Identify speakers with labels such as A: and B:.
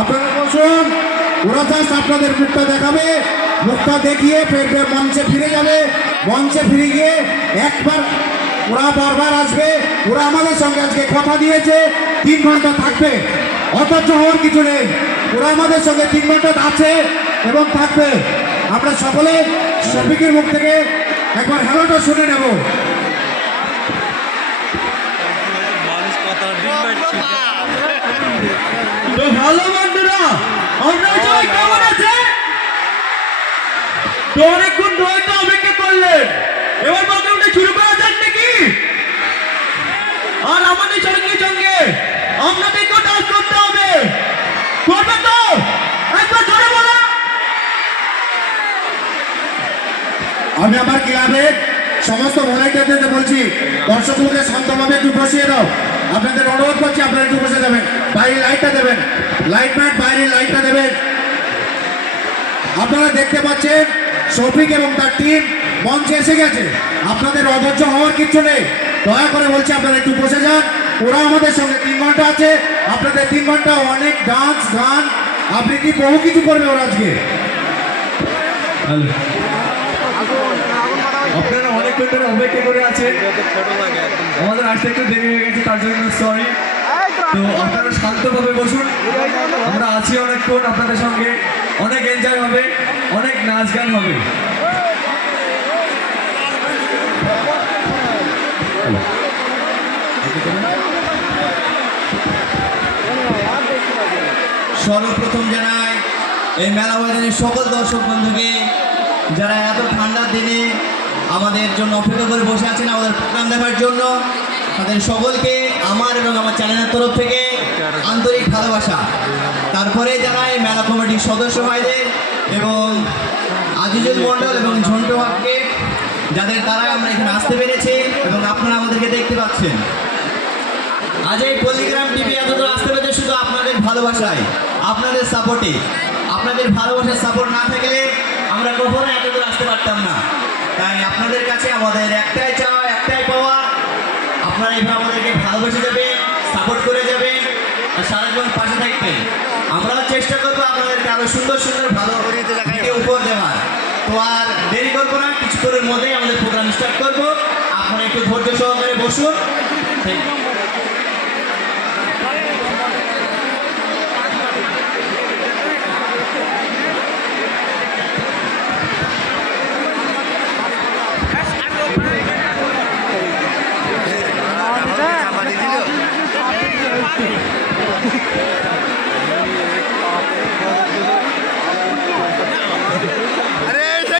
A: আপনারা বসুন ওরা জাস্ট আপনাদের মুখটা দেখাবে মুখটা দেখিয়ে ফেরবে মঞ্চে ফিরে যাবে। মঞ্চে ফিরে গিয়ে একবার ওরা বারবার আসবে ওরা আমাদের সঙ্গে আজকে কথা দিয়েছে তিন ঘণ্টা থাকবে। অথচ হওয়ার কিছু নেই। ওরা আমাদের সঙ্গে তিন ঘণ্টা আছে এবং থাকবে। আমরা সকলে শফিকের মুখ থেকে একবার হ্যালোটা শুনে নেব।
B: মানুষ কথা
C: বন্ধুরা আপনারা সবাই কেমন আছে? তো অনেকক্ষণ তো অপেক্ষা করলেন। এবার প্রোগ্রামটা শুরু করা যাক নাকি? আর আমাদের সঙ্গে সঙ্গে আপনাদেরকেও ডান্স করতে হবে। করবে তো? একবার ধরে বলো।
A: আমি আমার ক্লাবের সমস্ত ভলান্টিয়ারদের বলছি দর্শকগুলোকে শান্তভাবে একটু বসিয়ে দাও। আপনাদের অনুরোধ করছি আপনারা একটু বসে দেবেন বাইরে লাইটটা দেবেন। লাইট বাইরে লাইটটা দেবেন আপনারা দেখতে পাচ্ছেন শফিক এবং তার টিম মঞ্চে এসে গেছে। আপনাদের অধৈর্য হওয়ার কিছু নেই। দয়া করে বলছি, আপনারা একটু বসে যান। ওরা আমাদের সঙ্গে তিন ঘণ্টা আছে। আপনাদের তিন ঘণ্টা অনেক ডান্স গান আপনি কি বহু কিছু করবে ওরা আজকে।
C: আপনারা অনেকক্ষণ ধরে অপেক্ষা করে
B: একদম
C: আমাদের আসতে একটু দেরি হয়ে গেছে, তার জন্য সরি তো আপনারা শান্তভাবে বসুন। আমরা আছি অনেকক্ষণ আপনাদের সঙ্গে। অনেক এনজয় হবে, অনেক নাচ গান হবে।
D: সর্বপ্রথম জানাই, এই মেলা ময়দানের সকল দর্শক বন্ধুকে, যারা এত ঠান্ডার দিনে আমাদের জন্য অপেক্ষা করে বসে আছেন আমাদের প্রোগ্রাম দেখার জন্য, তাদের সকলকে আমার এবং আমার চ্যানেলের তরফ থেকে আন্তরিক ভালোবাসা। তারপরে জানাই মেলা কমিটির সদস্য ভাইদের এবং আজিজুল মণ্ডল এবং ঝন্টু হককে, যাদের দ্বারা আমরা এখানে আসতে পেরেছি এবং আপনারা আমাদেরকে দেখতে পাচ্ছেন। আজ এই পল্লিগ্রাম টিভি এতদূর আসতে পেরেছে শুধু আপনাদের ভালোবাসায়, আপনাদের সাপোর্টে আপনাদের ভালোবাসার সাপোর্ট না থাকলে আমরা কখনো এতদূর আসতে পারতাম না। তাই আপনাদের কাছে আমাদের একটাই চাওয়া, একটাই পাওয়া, আপনারা এইভাবে আমাদেরকে ভালোবেসে যাবেন সাপোর্ট করে যাবেন। সারা জীবন পাশে থাকবেন আমরা চেষ্টা করব আপনাদেরকে আরও সুন্দর সুন্দর, ভালো উপহার দেওয়ার। তো আর দেরি করব না, কিছুক্ষণের মধ্যেই আমাদের প্রোগ্রাম স্টার্ট করব। আপনারা একটু ধৈর্য সহকারে বসুন.